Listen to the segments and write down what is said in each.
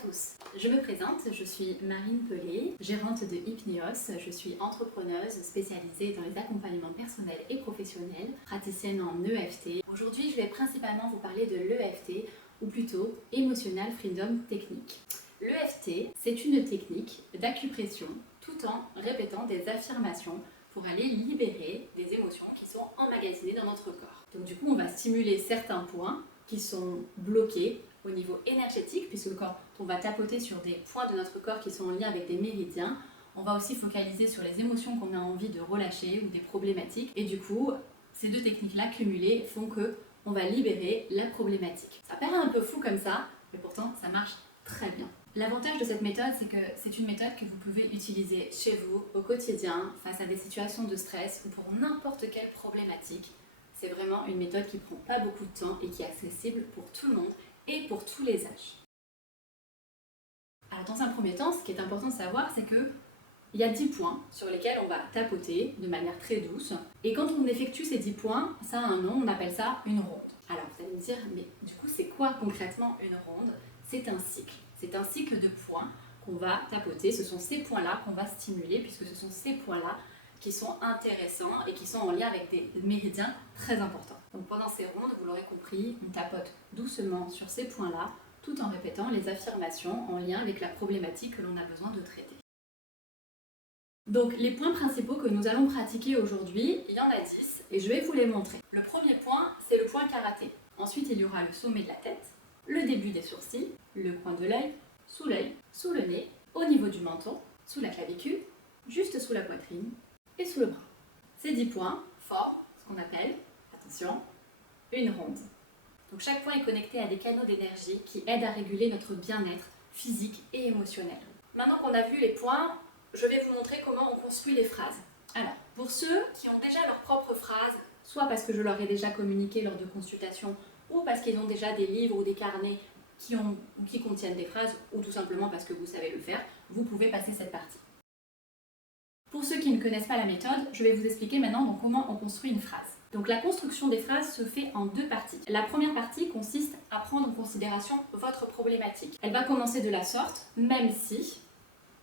tous, je me présente, je suis Marine Pelé, gérante de Hypneos, je suis entrepreneuse spécialisée dans les accompagnements personnels et professionnels, praticienne en EFT. Aujourd'hui, je vais principalement vous parler de l'EFT, ou plutôt Emotional Freedom Technique. L'EFT, c'est une technique d'acupression tout en répétant des affirmations pour aller libérer des émotions qui sont emmagasinées dans notre corps. Donc du coup, on va stimuler certains points qui sont bloqués au niveau énergétique, puisque quand on va tapoter sur des points de notre corps qui sont en lien avec des méridiens, on va aussi focaliser sur les émotions qu'on a envie de relâcher ou des problématiques. Et du coup, ces deux techniques-là cumulées font que on va libérer la problématique. Ça paraît un peu fou comme ça, mais pourtant ça marche très bien. L'avantage de cette méthode, c'est que c'est une méthode que vous pouvez utiliser chez vous, au quotidien, face à des situations de stress ou pour n'importe quelle problématique. C'est vraiment une méthode qui ne prend pas beaucoup de temps et qui est accessible pour tout le monde et pour tous les âges. Alors dans un premier temps, ce qui est important de savoir, c'est que il y a 10 points sur lesquels on va tapoter de manière très douce. Et quand on effectue ces 10 points, ça a un nom, on appelle ça une ronde. Alors vous allez me dire, mais du coup c'est quoi concrètement une ronde? C'est un cycle. C'est un cycle de points qu'on va tapoter. Ce sont ces points-là qu'on va stimuler, puisque ce sont ces points-là qui sont intéressants et qui sont en lien avec des méridiens très importants. Donc pendant ces rondes, vous l'aurez compris, on tapote doucement sur ces points-là, tout en répétant les affirmations en lien avec la problématique que l'on a besoin de traiter. Donc les points principaux que nous allons pratiquer aujourd'hui, il y en a 10 et je vais vous les montrer. Le premier point, c'est le point karaté. Ensuite, il y aura le sommet de la tête, le début des sourcils, le coin de l'œil, sous le nez, au niveau du menton, sous la clavicule, juste sous la poitrine et sous le bras. Ces 10 points forment ce qu'on appelle, attention, une ronde. Donc chaque point est connecté à des canaux d'énergie qui aident à réguler notre bien-être physique et émotionnel. Maintenant qu'on a vu les points, je vais vous montrer comment on construit les phrases. Alors, pour ceux qui ont déjà leurs propres phrases, soit parce que je leur ai déjà communiqué lors de consultations, ou parce qu'ils ont déjà des livres ou des carnets qui contiennent des phrases, ou tout simplement parce que vous savez le faire, vous pouvez passer cette partie. Pour ceux qui ne connaissent pas la méthode, je vais vous expliquer maintenant donc comment on construit une phrase. Donc la construction des phrases se fait en deux parties. La première partie consiste à prendre en considération votre problématique. Elle va commencer de la sorte, même si,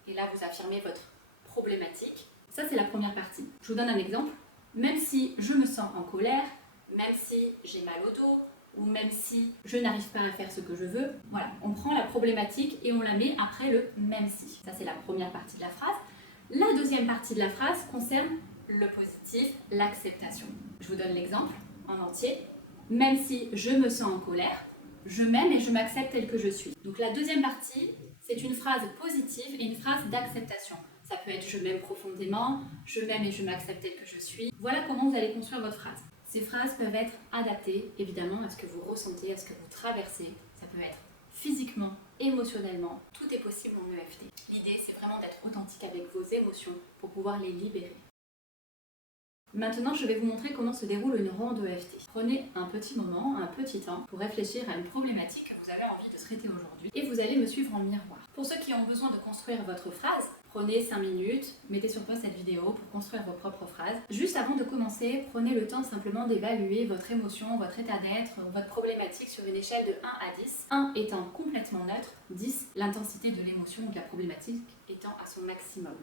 et là vous affirmez votre problématique. Ça c'est la première partie. Je vous donne un exemple. Même si je me sens en colère, même si j'ai mal au dos, ou même si je n'arrive pas à faire ce que je veux, voilà, on prend la problématique et on la met après le même si. Ça c'est la première partie de la phrase. La deuxième partie de la phrase concerne le positif, l'acceptation. Je vous donne l'exemple en entier. Même si je me sens en colère, je m'aime et je m'accepte tel que je suis. Donc la deuxième partie, c'est une phrase positive et une phrase d'acceptation. Ça peut être je m'aime profondément, je m'aime et je m'accepte tel que je suis. Voilà comment vous allez construire votre phrase. Ces phrases peuvent être adaptées évidemment à ce que vous ressentez, à ce que vous traversez. Ça peut être physiquement, émotionnellement, tout est possible en EFT. L'idée, c'est vraiment d'être authentique avec vos émotions pour pouvoir les libérer. Maintenant, je vais vous montrer comment se déroule une ronde EFT. Prenez un petit moment, un petit temps pour réfléchir à une problématique que vous avez envie de traiter aujourd'hui et vous allez me suivre en miroir. Pour ceux qui ont besoin de construire votre phrase, prenez 5 minutes, mettez sur pause cette vidéo pour construire vos propres phrases. Juste avant de commencer, prenez le temps simplement d'évaluer votre émotion, votre état d'être, votre problématique sur une échelle de 1 à 10. 1 étant complètement neutre, 10 l'intensité de l'émotion ou de la problématique étant à son maximum.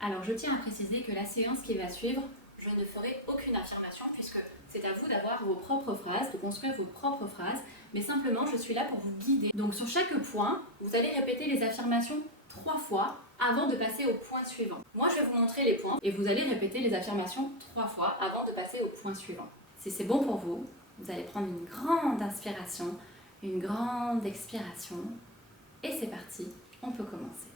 Alors je tiens à préciser que la séance qui va suivre, je ne ferai aucune affirmation puisque c'est à vous d'avoir vos propres phrases, de construire vos propres phrases, mais simplement je suis là pour vous guider. Donc sur chaque point, vous allez répéter les affirmations 3 fois avant de passer au point suivant. Moi je vais vous montrer les points et vous allez répéter les affirmations 3 fois avant de passer au point suivant. Si c'est bon pour vous, vous allez prendre une grande inspiration, une grande expiration et c'est parti, on peut commencer.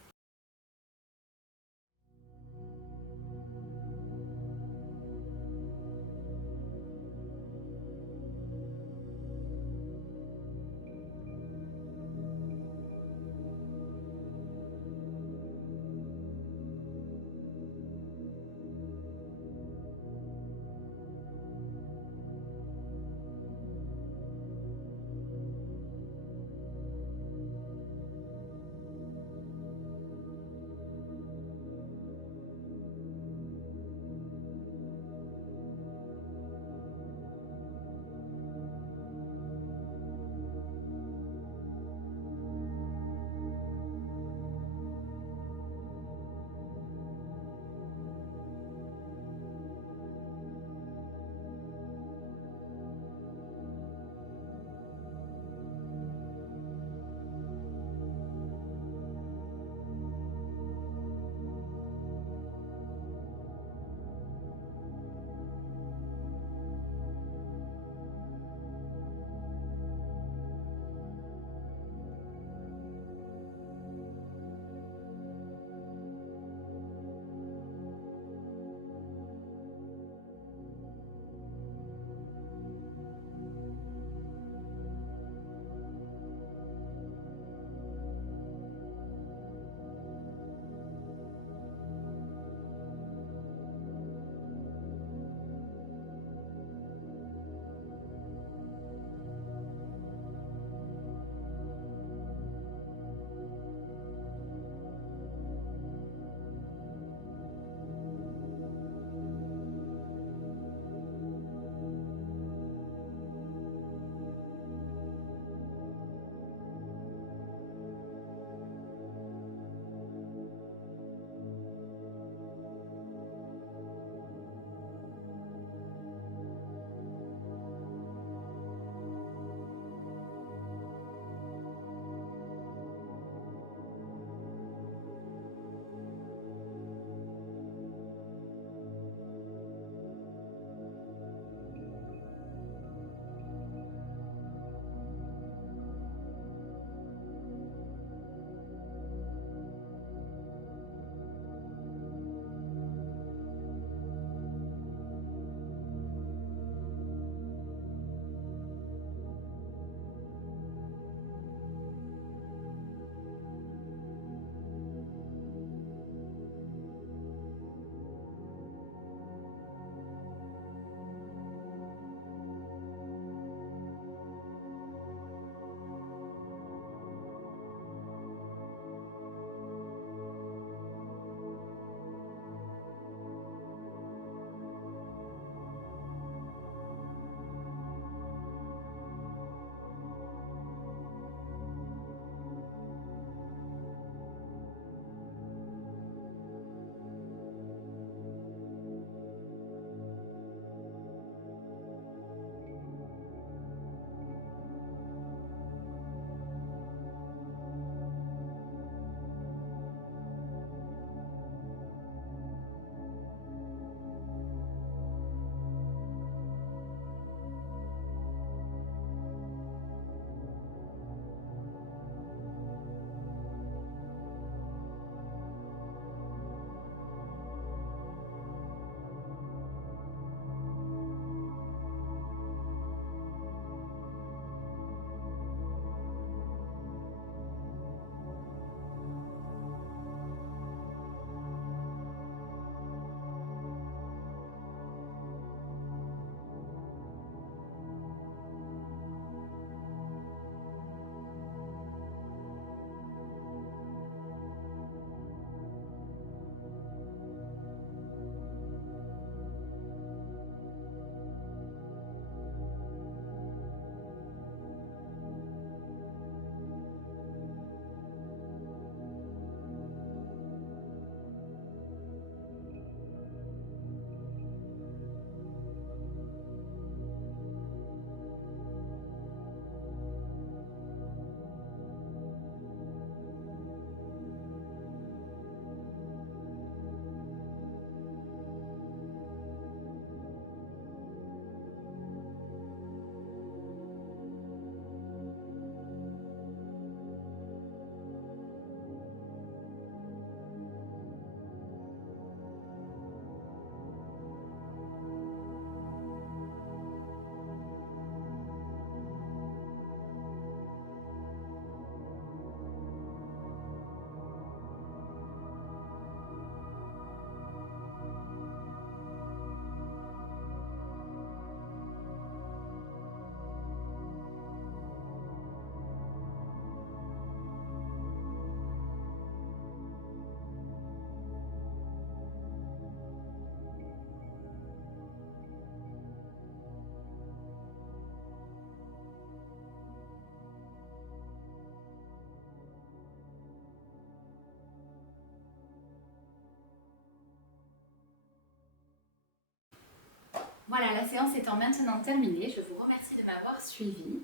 Voilà, la séance étant maintenant terminée, je vous remercie de m'avoir suivi.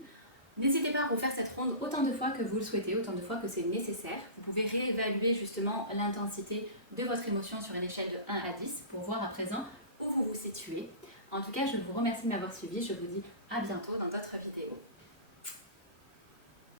N'hésitez pas à refaire cette ronde autant de fois que vous le souhaitez, autant de fois que c'est nécessaire. Vous pouvez réévaluer justement l'intensité de votre émotion sur une échelle de 1 à 10 pour voir à présent où vous vous situez. En tout cas, je vous remercie de m'avoir suivi. Je vous dis à bientôt dans d'autres vidéos.